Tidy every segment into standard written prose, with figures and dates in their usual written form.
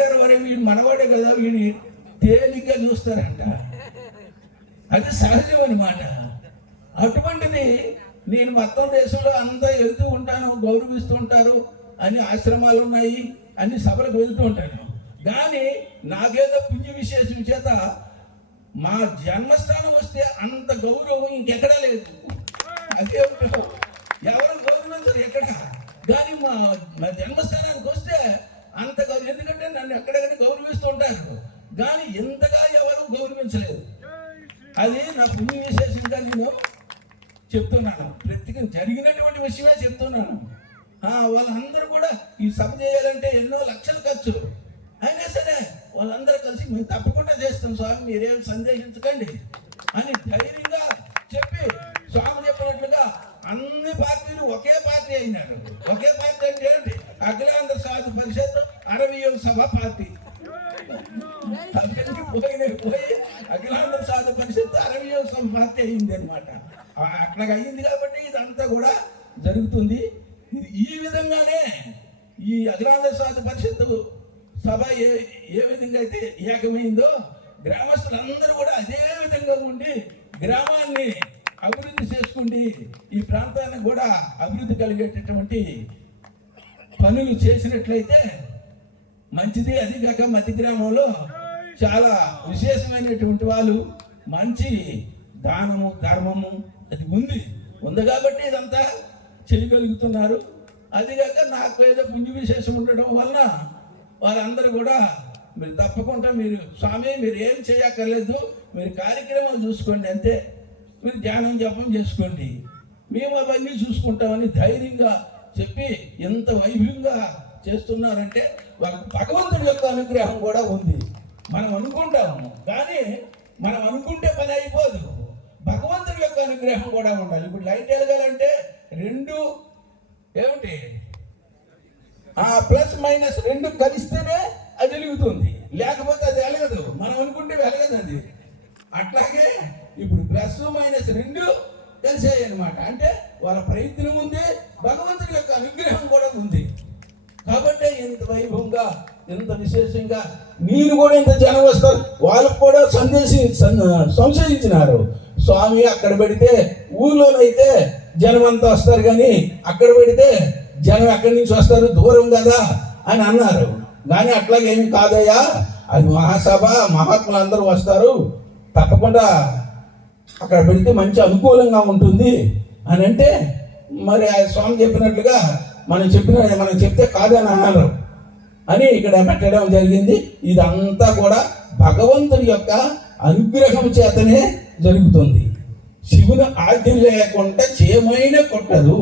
ఏమంటారు, మరి వీడు మనవాడే కదా, వీడిని తేలిగ్గా చూస్తారంట. అది సహజం అన్నమాట. అటువంటిది నేను మొత్తం దేశంలో అంతా వెళ్తూ ఉంటాను, గౌరవిస్తూ ఉంటారు, అన్ని ఆశ్రమాలు ఉన్నాయి, అన్ని సభలకు వెళ్తూ ఉంటాను. కానీ నాకేదో పుణ్య విశేషం చేత మా జన్మస్థానం వస్తే అంత గౌరవం ఇంకెక్కడా లేదు. అదే ఎవరు గౌరవించరు ఎక్కడ. కానీ మా జన్మస్థానానికి వస్తే అంత గౌరవం, ఎందుకంటే నన్ను ఎక్కడెక్కడ గౌరవిస్తూ ఉంటారు, కానీ ఇంతగా ఎవరు గౌరవించలేదు. అది నా పుణ్య విశేషంగా నేను చెప్తున్నాను, ప్రత్యేకం జరిగినటువంటి విషయమే చెప్తున్నాను. వాళ్ళందరూ కూడా ఈ సభ చేయాలంటే ఎన్నో లక్షలు ఖర్చు అయినా సరే వాళ్ళందరూ కలిసి మేము తప్పకుండా చేస్తాం స్వామి, మీరేం సందేహించకండి అని ధైర్యంగా చెప్పి స్వామి చెప్పినట్లుగా అన్ని పార్టీలు ఒకే పార్టీ అయినారు. ఒకే పార్టీ అంటే ఏంటి? అఖిలాంధ్ర సాధు పరిషత్ 60వ సభ పార్టీ. పోయి అఖిలాంధ్ర సాధు పరిషత్ 60వ సభ పార్టీ అయింది అనమాట. అట్లాగ అయింది కాబట్టి ఇదంతా కూడా జరుగుతుంది. ఈ విధంగానే ఈ అఖిలాంధ్ర సాధు పరిషత్ సభ ఏ విధంగా అయితే ఏకమైందో, గ్రామస్తులందరూ కూడా అదే విధంగా ఉండి గ్రామాన్ని అభివృద్ధి చేసుకుండి ఈ ప్రాంతాన్ని కూడా అభివృద్ధి కలిగేటటువంటి పనులు చేసినట్లయితే మంచిది. అది కాక మధ్య గ్రామంలో చాలా విశేషమైనటువంటి వాళ్ళు మంచి దానము ధర్మము అది ఉంది కాబట్టి ఇదంతా చేయగలుగుతున్నారు. అది కాక నాకు ఏదో పుణ్య విశేషం ఉండడం వలన వాళ్ళందరూ కూడా మీరు తప్పకుండా మీరు స్వామి మీరు ఏం చేయక్కర్లేదు, మీరు కార్యక్రమాలు చూసుకోండి అంతే, మీరు ధ్యానం జపం చేసుకోండి, మేము అవన్నీ చూసుకుంటామని ధైర్యంగా చెప్పి ఎంత వైభవంగా చేస్తున్నారంటే భగవంతుడి యొక్క అనుగ్రహం కూడా ఉంది. మనం అనుకుంటాము కానీ మనం అనుకుంటే పని అయిపోదు, భగవంతుడి యొక్క అనుగ్రహం కూడా ఉండాలి. ఇప్పుడు లైట్ వెలగాలంటే రెండు ఏమిటి ప్లస్ మైనస్ రెండు కలిస్తేనే అది వెలుగుతుంది, లేకపోతే అది వెలగదు. మనం అనుకుంటే వెలగదు అది. అట్లాగే ఇప్పుడు ప్లస్ మైనస్ రెండు కలిసాయి అనమాట. అంటే వాళ్ళ ప్రయత్నం ఉంది, భగవంతుడి యొక్క అనుగ్రహం కూడా ఉంది. కాబట్టి ఇంత వైభవంగా ఇంత విశేషంగా మీరు కూడా ఇంత జనం వస్తారు. వాళ్ళకు కూడా సంశయించినారు, స్వామి అక్కడ పెడితే ఊళ్ళోనైతే జనం అంతా వస్తారు, కానీ అక్కడ పెడితే జనం ఎక్కడి నుంచి వస్తారు, దూరం కదా అని అన్నారు. కానీ అట్లాగేమి కాదయ్యా, అది మహాసభ, మహాత్ములందరూ వస్తారు, తప్పకుండా అక్కడ పెడితే మంచి అనుకూలంగా ఉంటుంది అని అంటే, మరి ఆ స్వామి చెప్పినట్లుగా మనం చెప్తే కాదని అన్నారు అని ఇక్కడ పెట్టడం జరిగింది. ఇదంతా కూడా భగవంతుడి యొక్క అనుగ్రహం చేతనే జరుగుతుంది. శివుని ఆజ్ఞ లేకుండా చీమైనా కొట్టదు,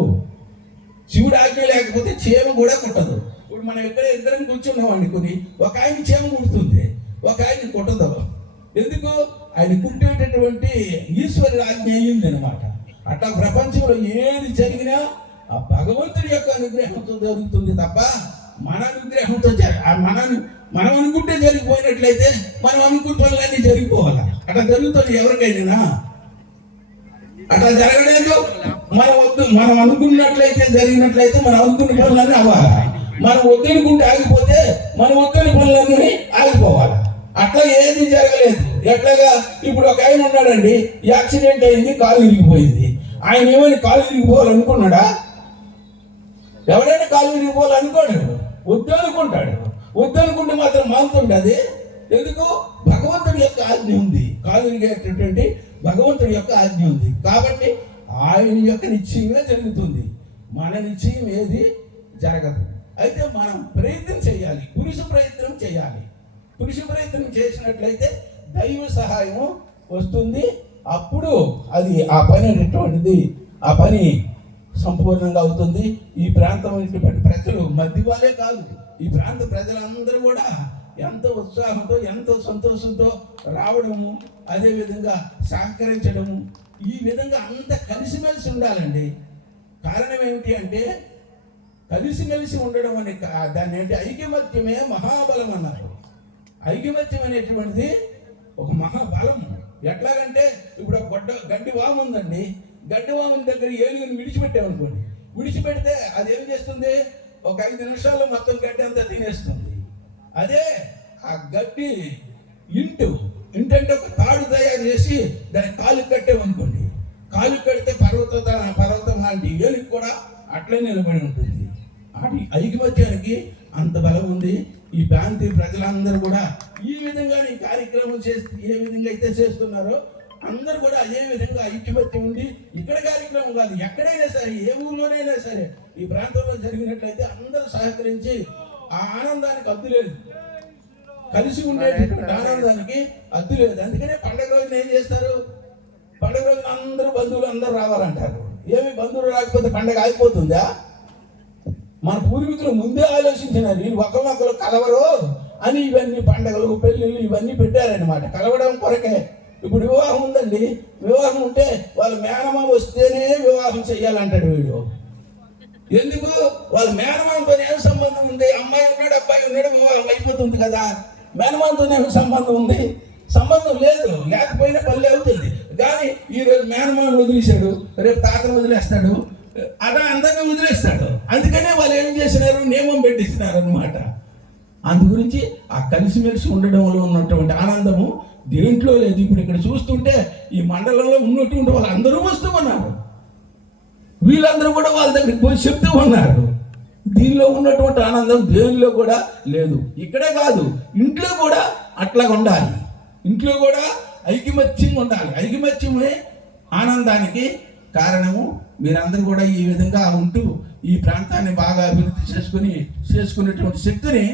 శివుడు ఆజ్ఞ లేకపోతే చీమ కూడా కొట్టదు. ఇప్పుడు మనం ఎక్కడ ఇద్దరం కూర్చున్నాం అనుకుని ఒక ఆయన చీమ కుడుతుంది, ఒక ఆయన కొట్టదు. ఎందుకు? ఆయన కుట్టేటటువంటి ఈశ్వరుడు ఆజ్ఞ అయ్యింది అనమాట. అట్లా ప్రపంచంలో ఏది జరిగినా ఆ భగవంతుడి యొక్క అనుగ్రహంతో జరుగుతుంది తప్ప మన అనుగ్రహంతో మనం అనుకుంటే జరిగిపోయినట్లయితే మనం అనుకుంటున్నవన్నీ జరిగిపోవాలి. అట్లా జరుగుతుంది ఎవరికైనా, అట్లా జరగలేదు. మనం అనుకున్నట్లయితే జరిగినట్లయితే మనం అనుకున్న పనులన్నీ అవ్వాలి. మనం వద్దనుకుంటే ఆగిపోతే మనం వద్దని పనులన్నీ ఆగిపోవాలి. అట్లా ఏది జరగలేదు. ఎట్లాగా ఇప్పుడు ఒక ఆయన ఉన్నాడండి, యాక్సిడెంట్ అయింది, కాలు విరిగిపోయింది. ఆయన ఏమైనా కాలు విరిగిపోవాలనుకున్నాడా? ఎవరైనా కాలు విరిగిపోవాలనుకోడు, వద్దనుకుంటాడు. వద్దనుకుంటే మాత్రం మానుతుంది అది. ఎందుకు? భగవంతుడి యొక్క ఆజ్ఞ ఉంది, కాలు విరిగేటటువంటి భగవంతుడి యొక్క ఆజ్ఞ ఉంది. కాబట్టి ఆయన యొక్క నిశ్చయమే జరుగుతుంది, మన నిశ్చయం ఏది జరగదు. అయితే మనం ప్రయత్నం చేయాలి, పురుష ప్రయత్నం చేయాలి. పురుష ప్రయత్నం చేసినట్లయితే దైవ సహాయం వస్తుంది. అప్పుడు అది ఆ పని అనేటువంటిది ఆ పని సంపూర్ణంగా అవుతుంది. ఈ ప్రాంతం ప్రజలు మధ్య వాళ్ళే కాదు, ఈ ప్రాంత ప్రజలందరూ కూడా ఎంతో ఉత్సాహంతో ఎంతో సంతోషంతో రావడము, అదేవిధంగా సహకరించడము, ఈ విధంగా అంత కలిసిమెలిసి ఉండాలండి. కారణం ఏమిటి అంటే కలిసిమెలిసి ఉండడం అనే దాన్ని ఏంటి ఐకమత్యమే మహాబలం అన్నారు. ఐకమత్యం అనేటువంటిది ఒక మహాబలం. ఎట్లాగంటే ఇప్పుడు గడ్డి వాము ఉందండి, గడ్డి వాము దగ్గర ఏనుగుని విడిచిపెట్టామనుకోండి, విడిచిపెడితే అది ఏం చేస్తుంది? ఒక 5 నిమిషాల్లో మొత్తం గడ్డి అంతా తినేస్తుంది. అదే ఆ గడ్డి ఇంటు ఇంటంటే ఒక తాడు తయారు చేసి దాన్ని కాలు కట్టేమనుకోండి, కాలు కడితే పర్వతం లాంటి ఏలికి కూడా అట్లే నిలబడి ఉంటుంది. అది ఐకమత్యానికి అంత బలం ఉంది. ఈ ప్రాంతీయ ప్రజలందరూ కూడా ఈ విధంగా ఈ కార్యక్రమం చేసి ఏ విధంగా అయితే చేస్తున్నారో అందరూ కూడా అదే విధంగా ఐక్యమత్యం ఉండి, ఇక్కడ కార్యక్రమం కాదు ఎక్కడైనా సరే, ఏ ఊర్లోనైనా సరే ఈ ప్రాంతంలో జరిగినట్లయితే అందరూ సహకరించి ఆ ఆనందానికి అద్దు లేదు, కలిసి ఉండేటటువంటి ఆనందానికి అద్దు లేదు. అందుకనే పండగ రోజున ఏం చేస్తారు, పండగ రోజున అందరూ బంధువులు అందరూ రావాలంటారు. ఏమి బంధువులు రాకపోతే పండగ ఆగిపోతుందా? మన పూర్వీకులు ముందే ఆలోచించినారు, వీళ్ళు ఒకరినొకరు కలవరు అని ఇవన్నీ పండగలు పెళ్ళిళ్ళు ఇవన్నీ పెట్టారనమాట, కలవడం కొరకే. ఇప్పుడు వివాహం ఉందండి, వివాహం ఉంటే వాళ్ళ మేనమామ వస్తేనే వివాహం చెయ్యాలంటాడు వీడు. ఎందుకు? వాళ్ళ మేనమామతో ఏం సంబంధం ఉంది? అమ్మాయి ఉన్నాడు అబ్బాయి ఉన్నాడు వివాహం అయిపోతుంది కదా, మేనమామతో ఏం సంబంధం ఉంది? సంబంధం లేదు, లేకపోయినా పల్లె అవుతుంది. కానీ ఈరోజు మేనమామ వదిలేశాడు, రేపు తాతను వదిలేస్తాడు, అలా అందరినీ వదిలేస్తాడు. అందుకనే వాళ్ళు ఏం చేసినారు, నియమం పెట్టిస్తున్నారు అనమాట. అందు గురించి ఆ కలిసిమెలిసి ఉండడంలో ఉన్నటువంటి ఆనందము దేంట్లో లేదు. ఇప్పుడు ఇక్కడ చూస్తుంటే ఈ మండలంలో ఉన్నటువంటి వాళ్ళు అందరూ వస్తూ ఉన్నారు, వీళ్ళందరూ కూడా వాళ్ళ దగ్గరికి పోయి చెప్తూ ఉన్నారు. దీనిలో ఉన్నటువంటి ఆనందం దేనిలో కూడా లేదు. ఇక్కడే కాదు, ఇంట్లో కూడా అట్లా ఉండాలి, ఇంట్లో కూడా ఐకమత్యంగా ఉండాలి. ఐకమత్యమే ఆనందానికి కారణము. మీరందరూ కూడా ఈ విధంగా ఉంటూ ఈ ప్రాంతాన్ని బాగా అభివృద్ధి చేసుకునేటువంటి శక్తిని